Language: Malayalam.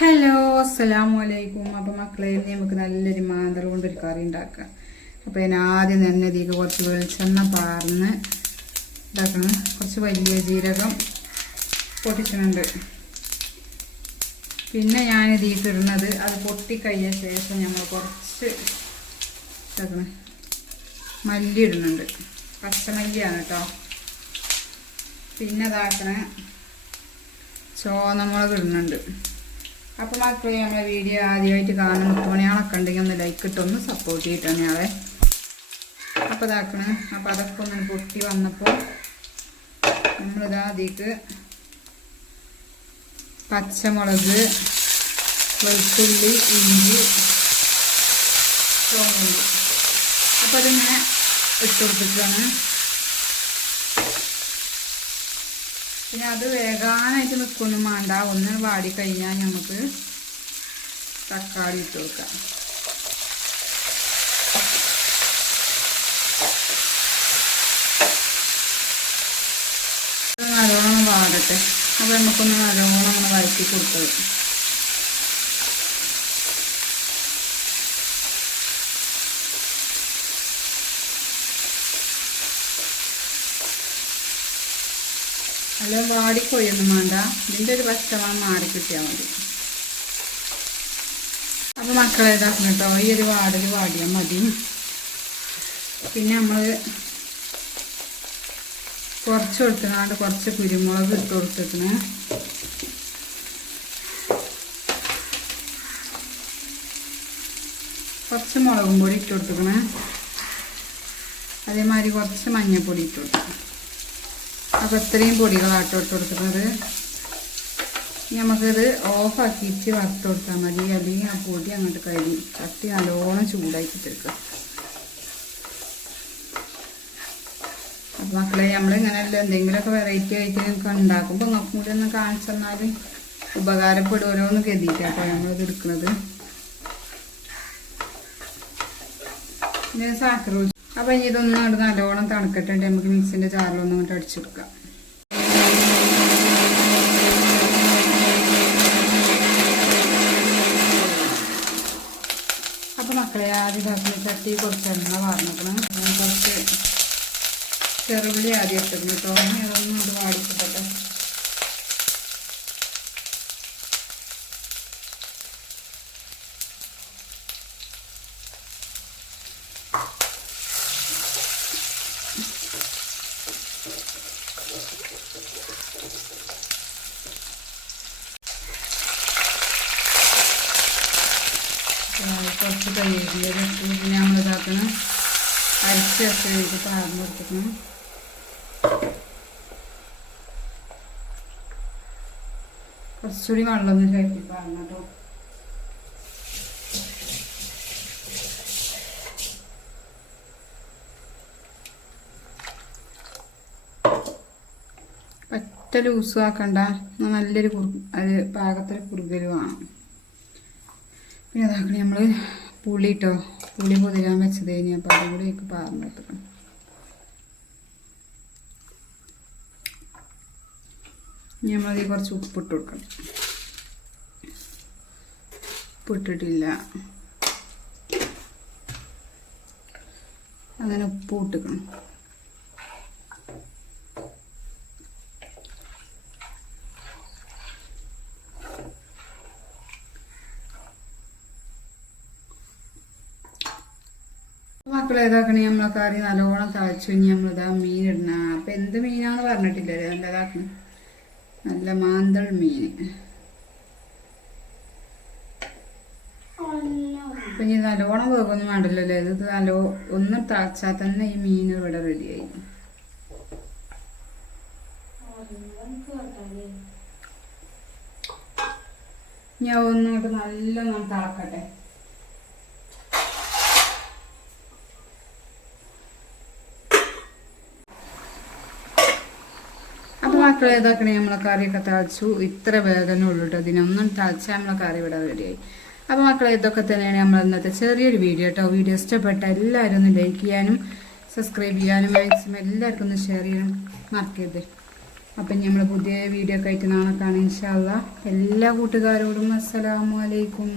ഹലോ അസ്സലാമു അലൈക്കും അപ്പം മക്കളെ നമുക്ക് നല്ലൊരു മാന്തൽ കൊണ്ടൊരു കറി ഉണ്ടാക്കാം. അപ്പോൾ ഞാൻ ആദ്യം തന്നെ ഇതിലേക്ക് കുറച്ച് വെളിച്ചെണ്ണ പാർന്ന് ഇതാക്കണം. കുറച്ച് വലിയ ജീരകം പൊട്ടിച്ചിട്ടുണ്ട്. പിന്നെ ഞാൻ ഇതിലേക്ക് ഇടുന്നത് അത് പൊട്ടിക്കഴിഞ്ഞ ശേഷം നമ്മൾ കുറച്ച് ഇതാക്കണം. മല്ലി ഇടുന്നുണ്ട്. പച്ചമല്ലിയാണ് കേട്ടോ. പിന്നെ ഇതാക്കണ ചോന്നമുളക് ഇടുന്നുണ്ട്. അപ്പോൾ മക്കളെ നമ്മളെ വീഡിയോ ആദ്യമായിട്ട് കാണുന്ന മുത്തുമണിയാളൊക്കെ ഉണ്ടെങ്കിൽ ഒന്ന് ലൈക്ക് ഇട്ട് ഒന്ന് സപ്പോർട്ട് ചെയ്തിട്ടാണ് ഞങ്ങളെ അപ്പോൾ ഇതാക്കണ. അപ്പോൾ അതൊക്കെ ഒന്ന് പൊട്ടി വന്നപ്പോൾ നമ്മളിതാ അതിക്ക് പച്ചമുളക് വെളുത്തുള്ളി ഇഞ്ചി ചോമുള്ളി അപ്പോൾ അതിങ്ങനെ ഇട്ട് കൊടുത്തിട്ടാണ് പിന്നെ അത് വേഗാനായിട്ട് നിൽക്കൊന്നും വേണ്ട ഒന്ന് വാടി കഴിഞ്ഞാൽ നമുക്ക് തക്കാളി ഇട്ട് കൊടുക്കാം. നല്ലോണം വാടട്ടെ. അപ്പോൾ നമുക്കൊന്ന് നല്ലോണം ഒന്ന് വഴറ്റി കൊടുത്തത് അല്ല വാടിക്കൊയ്യൊന്നും വേണ്ട ഇതിന്റെ ഒരു വശമാണ് മാറി കിട്ടിയാൽ മതി. അപ്പോൾ മക്കളെ ഇതാക്കണം കേട്ടോ ഈ ഒരു വാടൽ വാടിയാൽ മതി. പിന്നെ നമ്മൾ കുറച്ച് കൊടുത്തിനാണ്ട് കുറച്ച് കുരുമുളക് ഇട്ട് കൊടുത്തിട്ട് കുറച്ച് മുളകും പൊടി ഇട്ട് കൊടുത്തിക്കണേ. അതേമാതിരി കുറച്ച് മഞ്ഞൾപ്പൊടി ഇട്ട് കൊടുക്കണം അപ്പോൾ ഇത്രയും പൊടികളാട്ടോ ഇട്ട് കൊടുക്കുന്നത്. നമുക്കിത് ഓഫാക്കിയിട്ട് വറുത്ത് കൊടുത്താൽ മതി. അല്ലെങ്കിൽ ആ പൊടി അങ്ങോട്ട് കഴുകി ചട്ടി നല്ലോണം ചൂടാക്കിയിട്ടെടുക്കുക. അപ്പോൾ മക്കളെ നമ്മൾ ഇങ്ങനെയല്ല എന്തെങ്കിലുമൊക്കെ വെറൈറ്റി ആയിട്ട് നിങ്ങൾക്ക് ഉണ്ടാക്കുമ്പോൾ നിങ്ങൾക്ക് കൂടി ഒന്ന് കാണിച്ചു തന്നാൽ കരുതിയിട്ടാണ് കരുതിയിട്ടാട്ടോ നമ്മളിത് എടുക്കുന്നത് പിന്നെ സാക്കർ അപ്പം ഇനി ഇതൊന്നും അങ്ങോട്ട് നല്ലോണം തണുക്കട്ടുണ്ട്. നമുക്ക് മിക്സിന്റെ ചാറിലൊന്നും അങ്ങോട്ട് അടിച്ചെടുക്കാം. അപ്പം മക്കളെ ആദ്യം ഭക്ഷണ ചട്ടി കുറച്ച് എണ്ണ വാർന്നിക്കണം കുറച്ച് ചെറുള്ളി ആദ്യം ഇട്ടിരുന്നു കേട്ടോ. അതൊന്നും കൊണ്ട് വാടിക്കിട്ടട്ടെ കുറച്ച് കഴിയുമ്പോൾ പിന്നെ നമ്മളിതാക്കണം അരിച്ച് വെച്ചിട്ട് പാകം കൊടുക്കണം കുറച്ചുകൂടി വെള്ളം ചേർത്തി പാകം കേട്ടോ പറ്റ ലൂസും ആക്കണ്ട നല്ലൊരു കുറു അത് പാകത്തിൽ കുറുകൽ വേണം പിന്നെ അതാക്കി നമ്മൾ പുളി ഇട്ടോ പുളി പൊതിരാൻ വെച്ചത് കഴിഞ്ഞാൽ അപ്പോൾ അതും കൂടി എനിക്ക് പാർന്ന് വെക്കണം ഞമ്മളതിൽ കുറച്ച് ഉപ്പിട്ട് കൊടുക്കണം. ഉപ്പിട്ടിട്ടില്ല. അങ്ങനെ ഉപ്പ് ഇട്ടിക്കണം. മക്കളെ ഇതാക്കണേ നമ്മളെ കറി നല്ലോണം തഴച്ചു കഴിഞ്ഞ് നമ്മളിതാ മീൻ ഇടണ. അപ്പം എന്ത് മീനാണെന്ന് പറഞ്ഞിട്ടില്ല. നല്ലതാക്കണം നല്ല മാന്തൾ മീൻ. അപ്പം ഇനി നല്ലോണം വേഗമൊന്നും വേണ്ടല്ലോ അല്ലേ? ഇത് നല്ലോ ഒന്ന് തളച്ചാൽ തന്നെ ഈ മീൻ ഇവിടെ റെഡിയായി ഞാൻ ഒന്നുകൊണ്ട് നല്ലോണം തിളക്കട്ടെ. മക്കളെ ഇതാക്കണേ നമ്മളെ കറിയൊക്കെ തളച്ചു. ഇത്ര വേദന ഉള്ളൂ കേട്ടോ ഇതിനൊന്നും തളച്ചാൽ നമ്മളെ കറി ഇവിടെ റെഡിയായി. അപ്പോൾ മക്കളെ ഇതൊക്കെ തന്നെയാണ് നമ്മൾ ഇന്നത്തെ ചെറിയൊരു വീഡിയോ കേട്ടോ വീഡിയോ ഇഷ്ടപ്പെട്ട എല്ലാവരും ഒന്ന് ലൈക്ക് ചെയ്യാനും സബ്സ്ക്രൈബ് ചെയ്യാനും മാക്സിമം എല്ലാവർക്കും ഒന്ന് ഷെയർ ചെയ്യാനും മറക്കരുത്. അപ്പം നമ്മൾ പുതിയ വീഡിയോ ഒക്കെ ആയിട്ട് നാളെ കാണാം. ഇൻഷാല്ല എല്ലാ കൂട്ടുകാരോടും അസ്സലാമു അലൈക്കും.